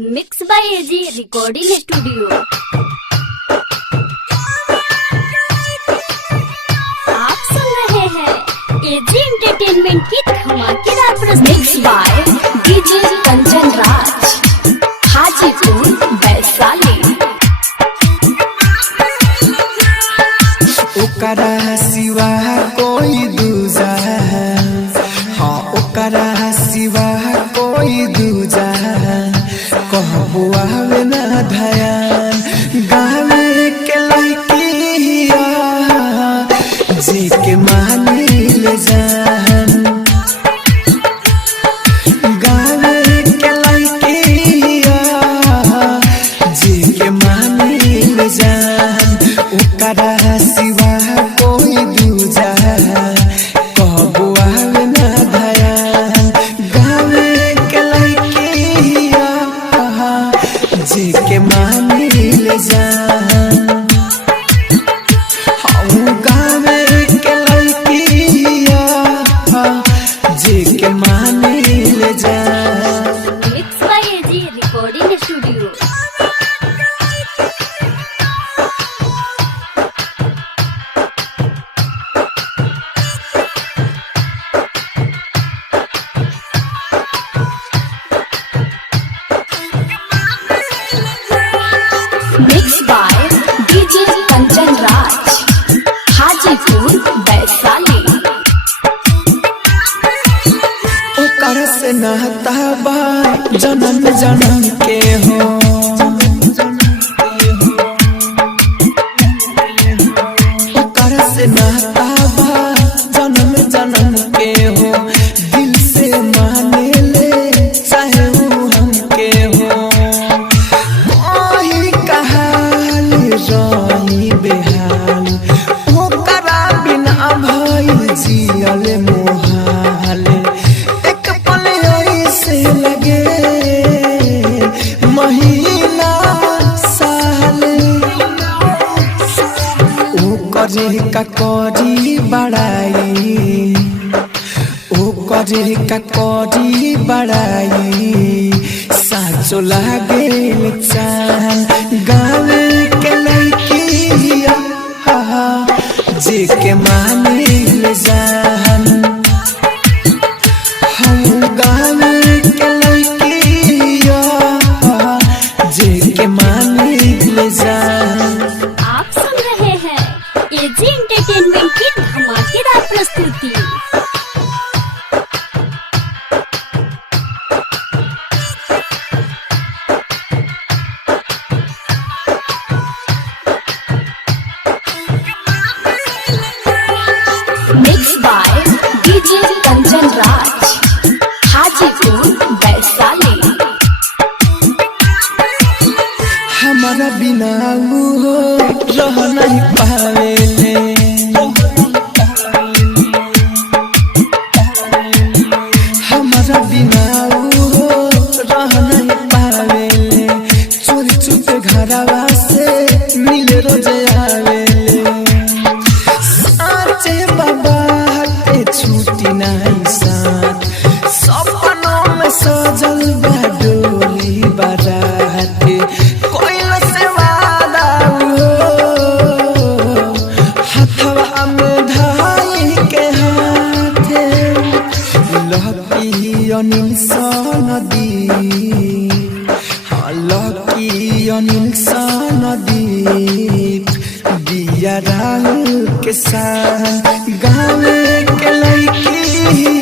Mix by AG recording studio. आप सुन रहे हैं एजी एंटरटेनमेंट की धमाकेदार प्रस्तुति। Mix by DJ Kanchan Raj, Hajipur Vaishali. ओकरा सिवा कोई दूजा, हाँ ओकरा सिवा कोई दूजा, कहबो आवे ना धयान। गावे के लड़किया जी के मानी ले जान, गावे के लड़किया जी के मानी ले जान। ओकरा सिवा कोई दूजा, कहबो आवे ना धयान। गावे के लड़किया जी के मानी ले जान। हम गावे के लड़किया जी के मानी ले जान। Mix by AG recording studio. Mix by DJ Kanchan Raj, Hajipur Vaishali. ओकर से नहता बा जन्म जन्म के हो, ओकर से नहता बा जन्म जन्म के हो। दिल से माने ले चाहे वो हमके हो। कोई कहाल रही बेहाल, ओकरा बिना भइल जियल मोहाल। एक पल ऐसे लगे महीना साल, ओकरे का करी बड़ाई, ओकरे का करी बड़ाई। साचो लागे चान, गावे के लड़किया जी के मानी ले जान। हम गावे के लड़किया जी के मानी ले जान। आप सुन रहे हैं एजी एंटरटेनमेंट की धमाकेदार प्रस्तुति। Mix by DJ Kanchan Raj, Hajipur Vaishali. हमारा बिना वो रह नहीं पावेले, हमारा बिना वो रह नहीं पावेले। चोरी चुपे घरवा से मिले रोज आवेले। साचे बाबा के छुट्टी नहीं साथ, सपनों में सजल बा डोली बारात। कोइला से वादा हथवा में धाई के हाथे। लकी अनिल सनदी, हाँ लकी अनिल सनदी। बिया राहुल के साथ गावे के लड़की